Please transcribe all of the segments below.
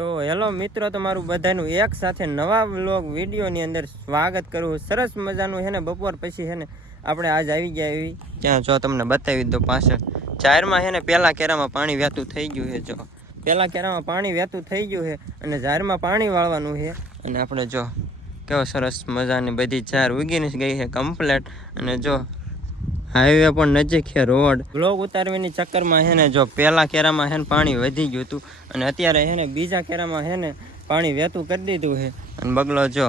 તો હેલો મિત્રો, તમારું બધાનું એક સાથે નવા વ્લોગ વિડીયોની અંદર સ્વાગત કરું. સરસ મજાનું છે ને બપોર પછી છે ને આપણે આજ આવી ગયા એવી ત્યાં જો તમને બતાવી દો પાછળ જાહેરમાં છે ને પહેલાં કેરામાં પાણી વહેતું થઈ ગયું છે. જો પહેલાં કેરામાં પાણી વહેતું થઈ ગયું છે અને જાહેરમાં પાણી વાળવાનું છે. અને આપણે જો કેવો સરસ મજાની બધી ઝાર ઉગીને ગઈ છે કમ્પ્લેટ. અને જો હાઈવે પણ નજીક છે રોડ. બ્લોગ ઉતારવાની ચક્કરમાં છે ને જો પહેલા કેરામાં છે ને પાણી વધી ગયું હતું અને અત્યારે છે ને બીજા કેરામાં છે ને પાણી વહેતું કરી દીધું છે. અને બગલો જો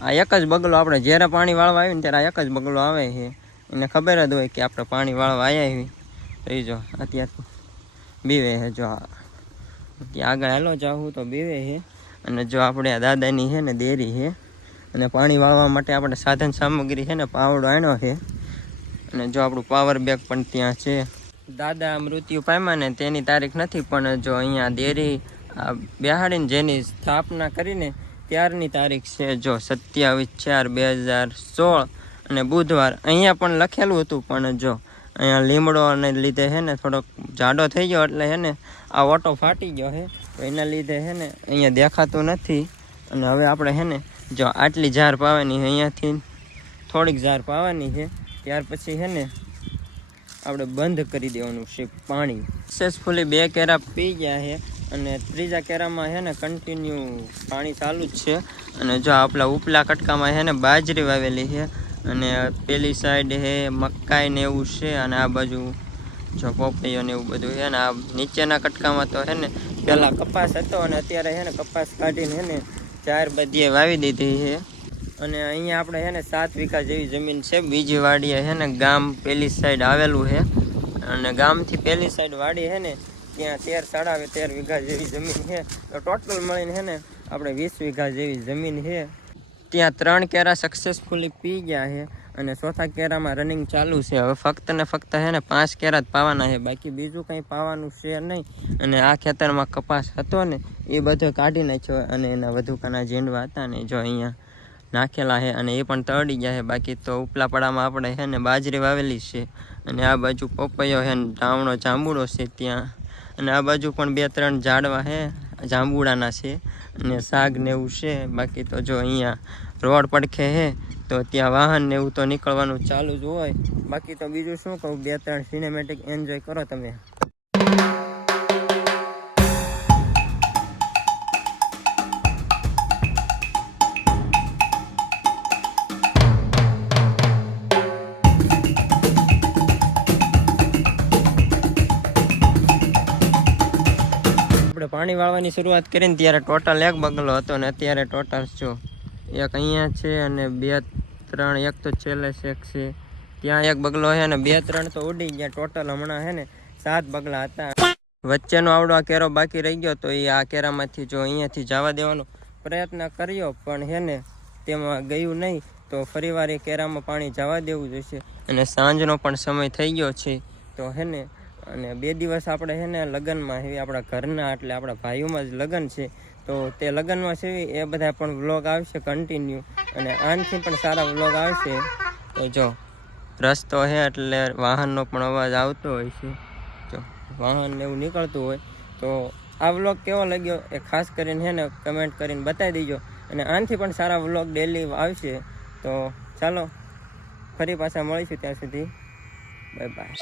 આ એક જ બગલો, આપણે જ્યારે પાણી વાળવા આવ્યું ને ત્યારે આ એક જ બગલો આવે છે. એને ખબર જ હોય કે આપણે પાણી વાળવા આવ્યા હોય. જો અત્યારે બીવે છે. જો ત્યાં આગળ હાલો જાઉં તો બીવે છે. અને જો આપણે આ દાદાની છે ને ડેરી છે અને પાણી વાળવા માટે આપણે સાધન સામગ્રી છે ને પાવડો આણ્યો છે. અને જો આપણું પાવર બેગ પણ ત્યાં છે. દાદા મૃત્યુ પામ્યા ને તેની તારીખ નથી, પણ જો અહીંયા ડેરી બેહાડીને જેની સ્થાપના કરીને ત્યારની તારીખ છે જો 27/4/2016 અને બુધવાર. અહીંયા પણ લખેલું હતું, પણ જો અહીંયા લીમડોને લીધે છે ને થોડોક જાડો થઈ ગયો એટલે છે ને આ ઓટો ફાટી ગયો છે. તો એના લીધે છે ને અહીંયા દેખાતું નથી. અને હવે આપણે છે ને જો આટલી ઝાર પાવાની છે, અહીંયાથી થોડીક ઝાર પાવાની છે, ત્યાર પછી છે ને આપણે બંધ કરી દેવાનું છે પાણી. સક્સેસફુલી 2 કેરા પી ગયા છે અને ત્રીજા કેરામાં છે ને કન્ટિન્યુ પાણી ચાલુ જ છે. અને જો આપણા ઉપલા કટકામાં છે ને બાજરી વાવેલી છે અને પેલી સાઈડ છે મકાઈ ને એવું છે. અને આ બાજુ જો પોપૈયો ને એવું બધું છે. ને આ નીચેના કટકામાં તો છે ને પહેલાં કપાસ હતો અને અત્યારે છે ને કપાસ કાઢીને છે ને 4 બધીએ વાવી દીધી છે. અને અહીંયા આપણે છે ને 7 વીઘા જેવી જમીન છે. બીજી વાડીએ છે ને ગામ પેલી સાઈડ આવેલું છે અને ગામથી પેલી સાઈડ વાડી છે ને ત્યાં 13 વીઘા જેવી જમીન છે. તો ટોટલ મળીને છે ને આપણે 20 વીઘા જેવી જમીન છે. ત્યાં 3 કેરા સક્સેસફુલી પી ગયા છે અને ચોથા કેરામાં રનિંગ ચાલુ છે. હવે ફક્ત ને ફક્ત છે ને 5 કેરા જ પાવાના છે, બાકી બીજું કંઈ પાવાનું છે નહીં. અને આ ખેતરમાં કપાસ હતો ને એ બધો કાઢી નાખ્યો અને એના વધુ કાના ઝીંડવા હતા ને જો અહીંયા નાખેલા છે અને એ પણ તળી ગયા છે. બાકી તો ઉપલા પડામાં આપણે છે ને બાજરી વાવેલી છે. અને આ બાજુ પપૈયો છે ને ડાવણો જાંબુડો છે ત્યાં. અને આ બાજુ પણ 2-3 ઝાડવા છે જાંબુડાના છે અને શાક ને એવું છે. બાકી તો જો અહીંયા રોડ પડખે છે તો ત્યાં વાહન ને એવું તો નીકળવાનું ચાલુ જ હોય. બાકી તો બીજું શું કહું, 2-3 સિનેમેટિક એન્જોય કરો તમે. પાણી વાળવાની શરૂઆત કરીને ત્યારે ટોટલ 1 બગલો હતો ને અત્યારે ટોટલ જો 1 અહીંયા છે અને 2-3 એક તો છેલ્લે શેક છે ત્યાં 1 બગલો છે અને 2-3 તો ઉડી ગયા. ટોટલ હમણાં છે ને 7 બગલા હતા. વચ્ચેનો આવડો આ કેરો બાકી રહી ગયો તો એ આ કેરામાંથી જો અહીંયાથી જવા દેવાનો પ્રયત્ન કર્યો, પણ છે ને તેમાં ગયું નહીં. તો ફરીવાર એ કેરામાં પાણી જવા દેવું જોઈશે. અને સાંજનો પણ સમય થઈ ગયો છે તો છે ને અને 2 દિવસ આપણે છે ને લગ્નમાં છે આપણા ઘરના, એટલે આપણા ભાઈઓમાં જ લગ્ન છે. તો તે લગ્નમાં છે એ બધા પણ વ્લોગ આવશે કન્ટિન્યુ અને આનથી પણ સારા વ્લોગ આવશે. તો જો રસ્તો છે એટલે વાહનનો પણ અવાજ આવતો હોય છે. જો વાહન એવું નીકળતું હોય તો આ વ્લોગ કેવો લાગ્યો એ ખાસ કરીને છે ને કમેન્ટ કરીને બતાવી દેજો. અને આનથી પણ સારા વ્લોગ ડેલી આવશે. તો ચાલો ફરી પાછા મળીશું, ત્યાં સુધી બાય બાય.